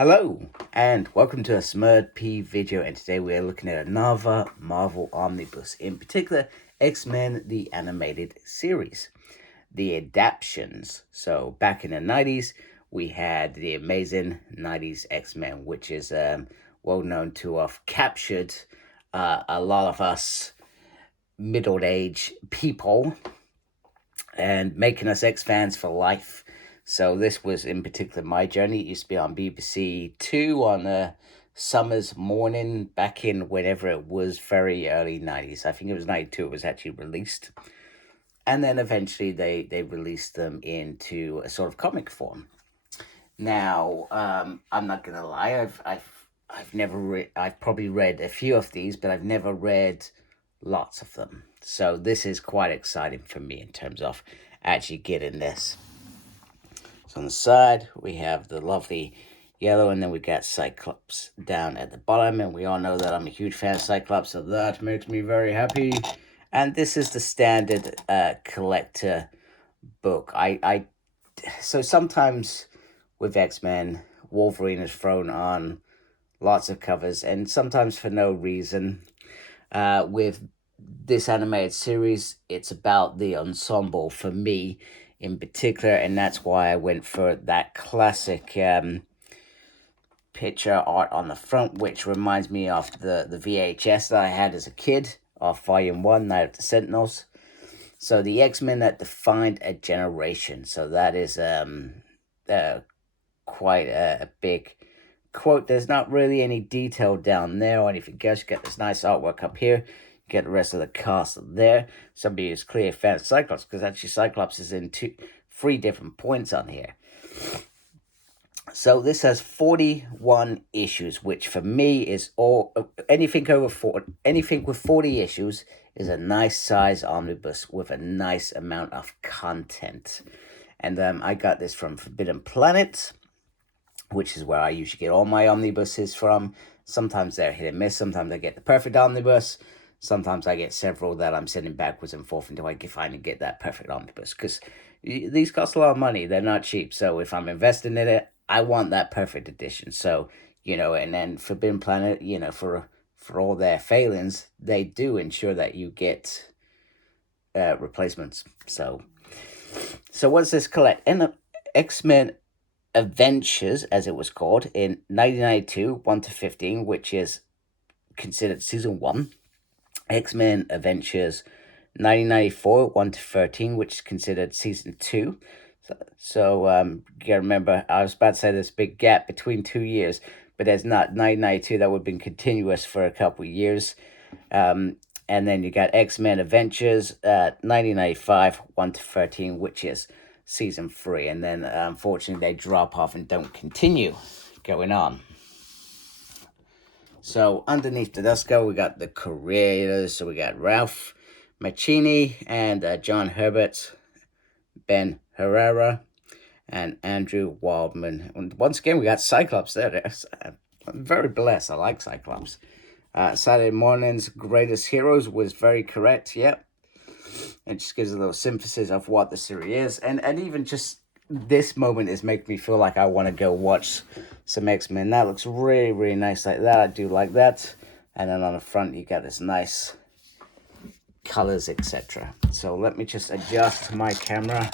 Hello and welcome to a smerdp video, and today we are looking at another Marvel Omnibus, in particular X-Men the Animated Series, the Adaptations. So back in the 90s we had the amazing 90s X-Men, which is well known to have captured a lot of us middle-aged people and making us X-fans for life. So this was in particular my journey. It used to be on BBC Two on a summer's morning back in whenever it was, very early 90s. I think it was 92 it was actually released. And then eventually they released them into a sort of comic form. Now, I'm not gonna lie, I've probably read a few of these, but I've never read lots of them. So this is quite exciting for me in terms of actually getting this. So on the side, we have the lovely yellow, and then we got Cyclops down at the bottom. And we all know that I'm a huge fan of Cyclops, so that makes me very happy. And this is the standard collector book. So sometimes with X-Men, Wolverine is thrown on lots of covers, and sometimes for no reason. With this animated series, it's about the ensemble for me in particular, and that's why I went for that classic picture art on the front, which reminds me of the VHS that I had as a kid of Volume 1, Night of the Sentinels. So the X-Men that defined a generation. So that is quite a big quote. There's not really any detail down there or anything else. You get this nice artwork up here. Get the rest of the cast there. Somebody is clear fan of Cyclops, because actually Cyclops is in three different points on here. So this has 41 issues, which for me is anything with 40 issues is a nice size omnibus with a nice amount of content. And I got this from Forbidden Planet, which is where I usually get all my omnibuses from. Sometimes they're hit and miss. Sometimes I get the perfect omnibus. Sometimes I get several that I'm sending backwards and forth until I can finally get that perfect omnibus. Because these cost a lot of money. They're not cheap. So if I'm investing in it, I want that perfect edition. So, and then Forbidden Planet, for all their failings, they do ensure that you get replacements. So what's this collect? X-Men Adventures, as it was called, in 1992, 1-15, which is considered season 1. X-Men Adventures 1994, 1-13, which is considered season 2. So you gotta remember, I was about to say there's a big gap between 2 years, but there's not. 1992, that would have been continuous for a couple of years. And then you got X-Men Adventures 1995, 1-13, which is season 3. And then unfortunately they drop off and don't continue going on. So underneath the Dusko, we got the creators. So we got Ralph Macchio and John Herbert, Ben Herrera, and Andrew Wildman. And once again, we got Cyclops there. I'm very blessed. I like Cyclops. Saturday Morning's Greatest Heroes was very correct. Yep. It just gives a little synthesis of what the series is. And even just this moment is making me feel like I want to go watch some X-Men. That looks really, really nice like that. I do like that. And then on the front, you got this nice colors, etc. So let me just adjust my camera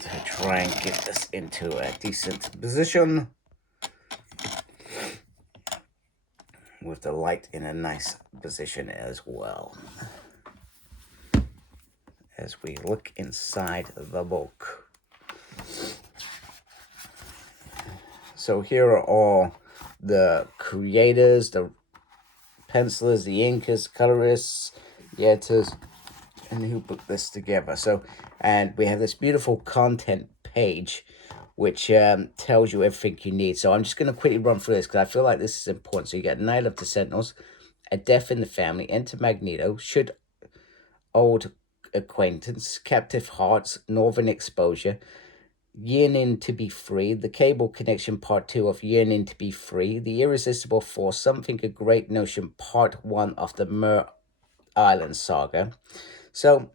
to try and get this into a decent position with the light in a nice position as well, as we look inside the book. So here are all the creators, the pencilers, the inkers, colorists, the editors, and who put this together. So, and we have this beautiful content page which tells you everything you need. So I'm just going to quickly run through this because I feel like this is important. So you get Night of the Sentinels, A Death in the Family, Enter Magneto, Should Old Acquaintance, Captive Hearts, Northern Exposure, Yearning to be Free, The Cable Connection Part 2 of Yearning to be Free, The Irresistible Force, Something a Great Notion Part 1 of the Mer Island Saga. So,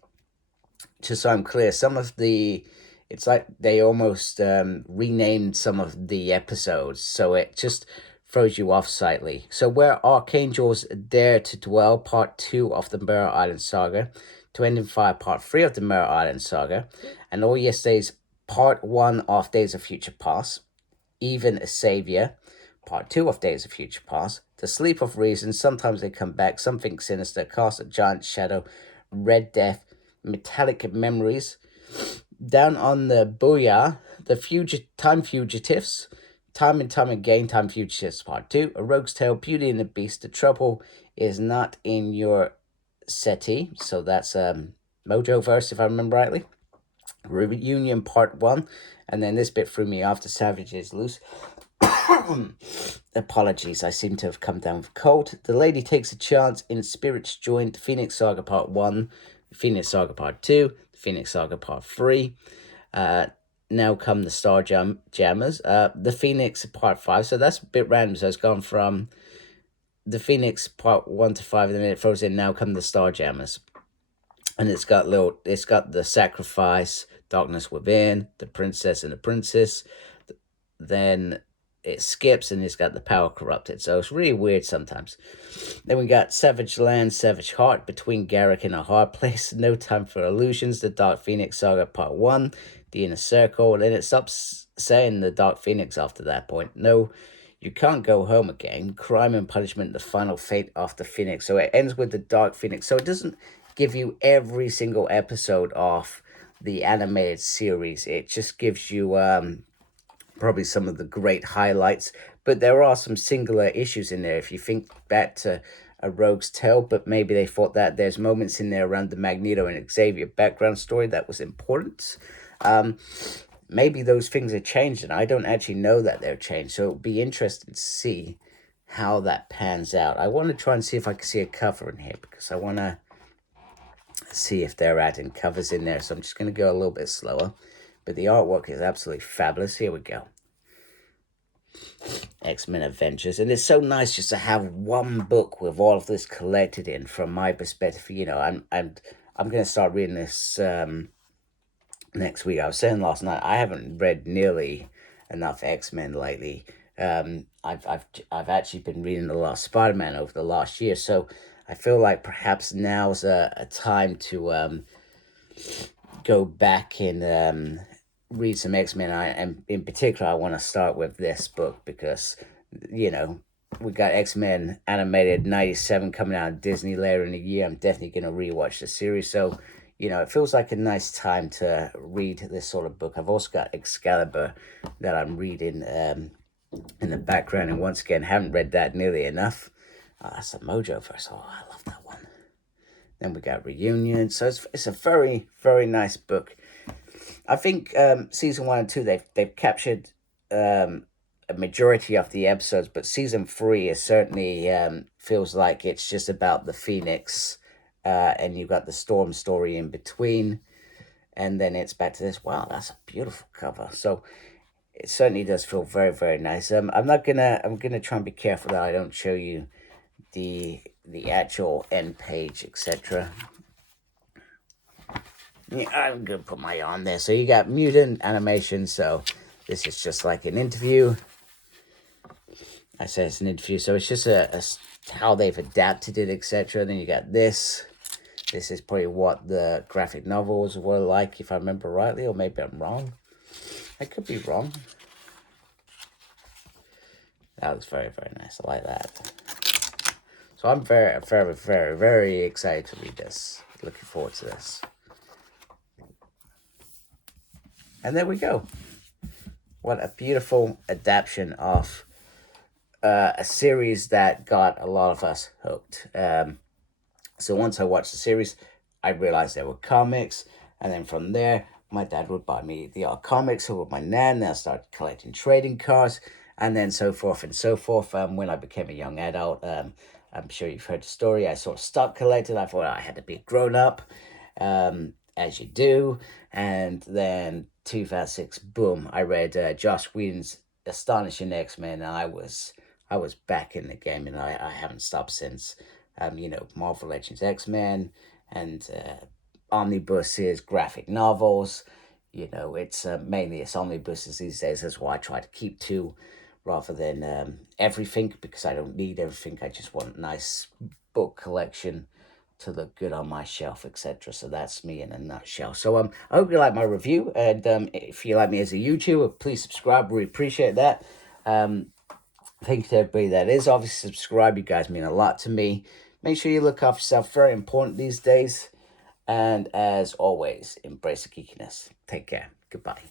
just so I'm clear, some of the it's like they almost renamed some of the episodes, so it just throws you off slightly. So where Archangels Dare to Dwell, Part 2 of the Mirror Island Saga, 25 Part 3 of the Mirror Island Saga, and All Yesterday's Part 1 of Days of Future Past, Even a Savior, Part 2 of Days of Future Past, The Sleep of Reason, Sometimes They Come Back, Something Sinister, Cast a Giant Shadow, Red Death, Metallic Memories, Down on the Booyah, Time Fugitives, Time and Time Again, Time Fugitives Part 2, A Rogue's Tale, Beauty and the Beast, The Trouble Is Not in Your Settee, so that's Mojo verse if I remember rightly, Reunion Part 1, and then this bit threw me off, The Savage is Loose. Apologies, I seem to have come down with cold. The Lady Takes a Chance, In Spirits Joined, Phoenix Saga Part 1, Phoenix Saga Part 2, Phoenix Saga Part 3, Now Come the Star Jammers, the Phoenix Part 5, so that's a bit random, so it's gone from the Phoenix Part 1 to 5, and then it throws in Now Come the Star Jammers. And it's got the Sacrifice, Darkness Within, The Princess and the Princess, then it skips and it's got the Power Corrupted, so it's really weird sometimes. Then we got Savage Land, Savage Heart, Between Garrick and a Hard Place, No Time for Illusions, The Dark Phoenix Saga Part 1, The Inner Circle, and then it stops saying the Dark Phoenix after that point. No, You Can't Go Home Again, Crime and Punishment, The Final Fate of the Phoenix. So it ends with the Dark Phoenix, so it doesn't give you every single episode of the animated series. It just gives you probably some of the great highlights, but there are some singular issues in there. If you think back to A Rogue's Tale, but maybe they thought that there's moments in there around the Magneto and Xavier background story that was important. Maybe those things are changed, and I don't actually know that they're changed, so it'll be interesting to see how that pans out. I want to try and see if I can see a cover in here, because I want to see if they're adding covers in there, so I'm just going to go a little bit slower. But the artwork is absolutely fabulous. Here we go. X-Men Adventures. And it's so nice just to have one book with all of this collected in from my perspective. You know, I'm going to start reading this next week. I was saying last night, I haven't read nearly enough X-Men lately. I've actually been reading a lot of Spider-Man over the last year. So I feel like perhaps now's a time to go back and read some X-Men, and in particular I want to start with this book because, you know, we got X-Men animated 97 coming out of Disney later in the year. I'm definitely going to rewatch the series, so, you know, it feels like a nice time to read this sort of book. I've also got Excalibur that I'm reading in the background, and once again, haven't read that nearly enough. That's a Mojo verse. Oh, I love that one. Then we got Reunion, so it's a very, very nice book. I think season 1 and 2 they've captured a majority of the episodes, but season 3 is certainly feels like it's just about the Phoenix, and you've got the Storm story in between, and then it's back to this. Wow, that's a beautiful cover. So it certainly does feel very, very nice. I'm gonna try and be careful that I don't show you the actual end page, etc. Yeah, I'm gonna put my on there. So you got mutant animation, so this is just like an interview. I said it's an interview, so it's just a how they've adapted it, etc. Then you got this. This is probably what the graphic novels were like, if I remember rightly, or maybe I'm wrong. I could be wrong. That looks very, very nice. I like that. So I'm very, very, very, very excited to read this. Looking forward to this. And there we go. What a beautiful adaptation of a series that got a lot of us hooked. So once I watched the series, I realized there were comics. And then from there, my dad would buy me the odd comics. So with my nan, then I started collecting trading cards. And then so forth and so forth. When I became a young adult, I'm sure you've heard the story. I sort of stopped collecting. I thought I had to be grown up, as you do. And then 2006, boom, I read Joss Whedon's Astonishing X-Men, and I was back in the game, and I haven't stopped since. You know, Marvel Legends X-Men and Omnibus series graphic novels. You know, it's mainly it's omnibuses these days. That's why I try to keep two rather than everything, because I don't need everything. I just want a nice book collection to look good on my shelf, etc. So that's me in a nutshell. So I hope you like my review, and if you like me as a YouTuber, please subscribe. We appreciate that. Thank you to everybody that is obviously subscribe. You guys mean a lot to me. Make sure you look after yourself. Very important these days. And as always, embrace the geekiness. Take care. Goodbye.